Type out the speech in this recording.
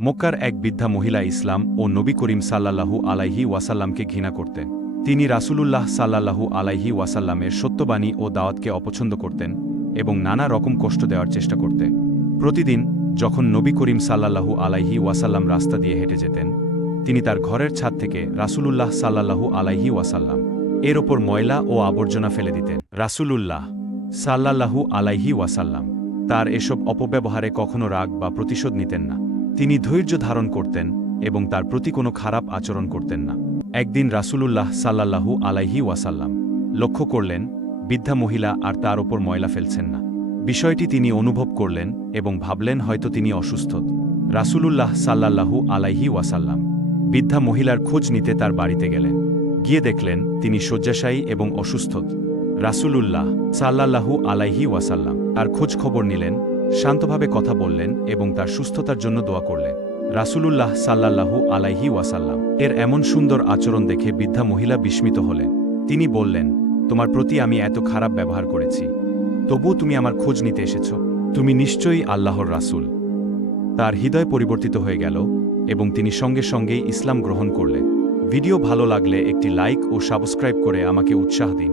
মক্কার এক বৃদ্ধা মহিলা ইসলাম ও নবী করিম সাল্লাল্লাহু আলাইহি ওয়াসাল্লামকে ঘৃণা করতেন। তিনি রাসূলুল্লাহ সাল্লাল্লাহু আলাইহি ওয়াসাল্লামের সত্যবাণী ও দাওয়াতকে অপছন্দ করতেন এবং নানা রকম কষ্ট দেওয়ার চেষ্টা করতেন। প্রতিদিন যখন নবী করিম সাল্লাল্লাহু আলাইহি ওয়াসাল্লাম রাস্তা দিয়ে হেঁটে যেতেন, তিনি তার ঘরের ছাদ থেকে রাসূলুল্লাহ সাল্লাল্লাহু আলাইহি ওয়াসাল্লাম এর ওপর ময়লা ও আবর্জনা ফেলে দিতেন। রাসূলুল্লাহ সাল্লাল্লাহু আলাইহি ওয়াসাল্লাম তার এসব অপব্যবহারে কখনো রাগ বা প্রতিশোধ নিতেন না। তিনি ধৈর্য ধারণ করতেন এবং তার প্রতি কোনো খারাপ আচরণ করতেন না। একদিন রাসূলুল্লাহ সাল্লাল্লাহু আলাইহি ওয়াসাল্লাম লক্ষ্য করলেন বৃদ্ধা মহিলা আর তার ওপর ময়লা ফেলছেন না। বিষয়টি তিনি অনুভব করলেন এবং ভাবলেন হয়তো তিনি অসুস্থ। রাসূলুল্লাহ সাল্লাল্লাহু আলাইহি ওয়াসাল্লাম বৃদ্ধা মহিলার খোঁজ নিতে তার বাড়িতে গেলেন। গিয়ে দেখলেন তিনি শয্যাশায়ী এবং অসুস্থ। রাসূলুল্লাহ সাল্লাল্লাহু আলাইহি ওয়াসাল্লাম তার খোঁজ খবর নিলেন, শান্তভাবে কথা বললেন এবং তার সুস্থতার জন্য দোয়া করলেন। রাসূলুল্লাহ সাল্লাল্লাহু আলাইহি ওয়াসাল্লাম এর এমন সুন্দর আচরণ দেখে বৃদ্ধা মহিলা বিস্মিত হলেন। তিনি বললেন, তোমার প্রতি আমি এত খারাপ ব্যবহার করেছি, তবুও তুমি আমার খোঁজ নিতে এসেছ। তুমি নিশ্চয়ই আল্লাহর রাসূল। তার হৃদয় পরিবর্তিত হয়ে গেল এবং তিনি সঙ্গে সঙ্গেই ইসলাম গ্রহণ করলেন। ভিডিও ভালো লাগলে একটি লাইক ও সাবস্ক্রাইব করে আমাকে উৎসাহ দিন।